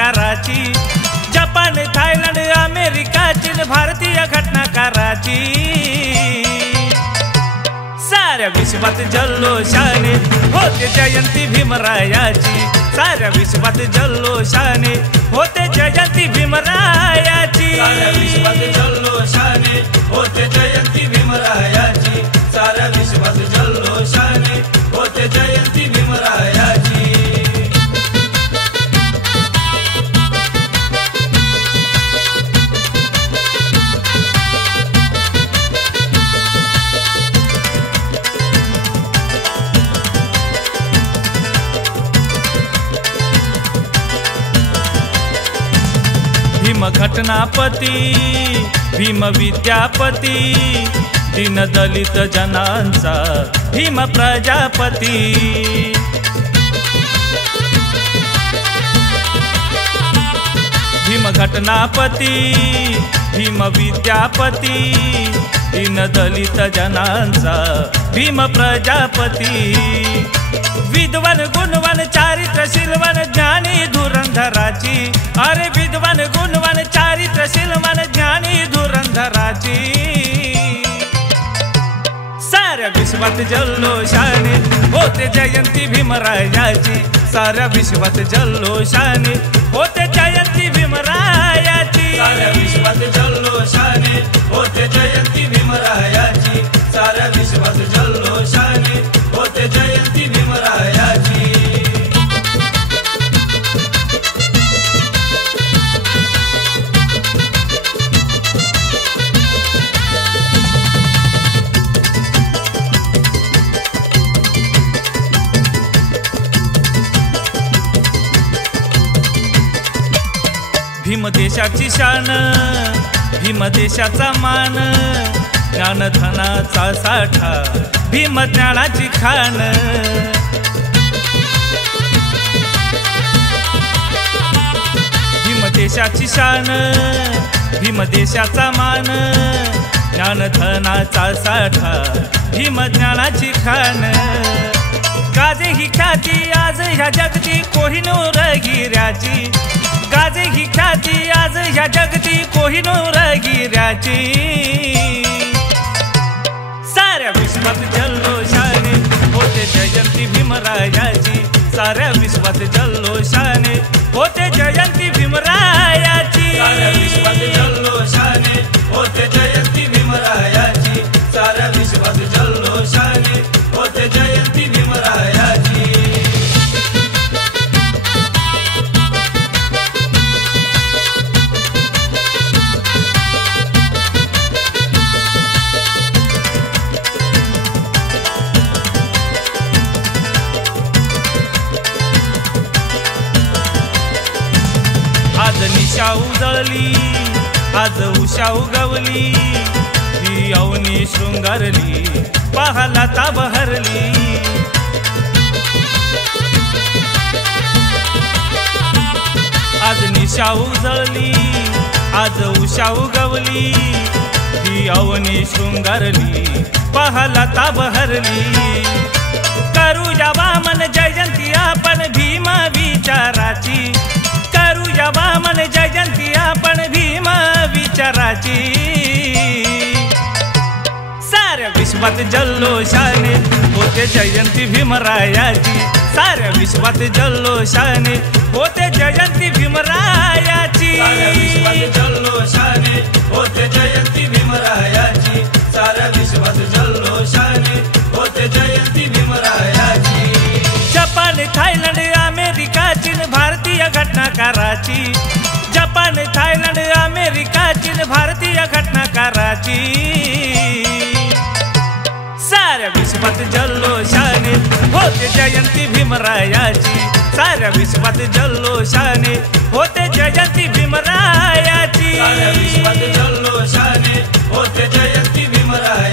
घटनाकाराची, Japan Thailand America चीन भारतीय घटनाकाराची। साऱ्या विश्वात जल्लोषाने होते जयंती भीमरायाची, साऱ्या विश्वात जल्लोषाने होते जयंती भीमरायाची। साऱ्या विश्वात जल्लोषाने होते जयंती भीमरायाची, साऱ्या विश्वात जल्लोषाने होते जयंती भीमरायाची। भीम घटनापती, भीम विद्यापती, दीन दलित जनांचा भीम प्रजापती। भीम घटनापती, भीम विद्यापती, दीन दलित जनांचा भीम प्रजापती। विद्वान गुणवान चारित्रशीलवान ज्ञानी धुरंधराची, अरे विद्वान गुणवान चारित्रशीलवान ज्ञानी धुरंधराची। साऱ्या विश्वात जल्लोषाने होते जयंती भीमरायाची, साऱ्या विश्वात जल्लोषाने होते जयंती भीमरायाची। साऱ्या विश्वात जल्लोषाने होते जयंती भीमरायाची, साऱ्या विश्वात जल्लोषाने होते जयंती भीमरायाची। भीम देशाची शान, भीम देशाचा मान, ज्ञानधनाचा साठा भीम ज्ञानाची खाण। भीम देशाची शान, भीम देशाचा मान, ज्ञानधनाचा साठा भीम ज्ञानाची खाण। गाजे ही ख्याती आज ह्या जगती कोहिनूर गिऱ्याची, गाजे ही ख्याती आज ह्या जगती कोहिनूर गिऱ्याची। साऱ्या विश्वात जल्लोषाने होते जयंती भीमरायाची, साऱ्या विश्वात जल्लोषाने होते जयंती भीमरायाची। साऱ्या विश्वात जल्लोषाने होते जयंती भीमरायाची, साऱ्या विश्वात जल्लोषाने होते जयंती भीमरायाची। आज निशा उजळली, आज उषा उगवली, ही अवनी शृंगारली, पाहाला ताब हरली। आज निशा उजळली, आज उषा उगवली, ही अवनी शृंगारली, पाहाला ताब हरली। करूया वामन जयंती आपण भीम विचाराची, करूया वामन जयंती आपण भीम विचाराची। साऱ्या विश्वात जल्लोषाने होते जयंती भीमरायाची, साऱ्या विश्वात जल्लोषाने होते जयंती भीमरायाची। साऱ्या विश्वात जल्लोषाने होते जयंती भीमरायाची, साऱ्या विश्वात जल्लोषाने होते जयंती भीमरायाची। जपान थायलंड अमेरिका चीन भारतीय घटनाकाराची, जपान थायलंड अमेरिका चीन भारतीय घटनाकाराची। साऱ्या विश्वात जल्लोषाने होते जयंती भीमरायाची, साऱ्या विश्वात जल्लोषाने होते जयंती भीमरायाची। साऱ्या विश्वात जल्लोषाने होते जयंती भीमरायाची।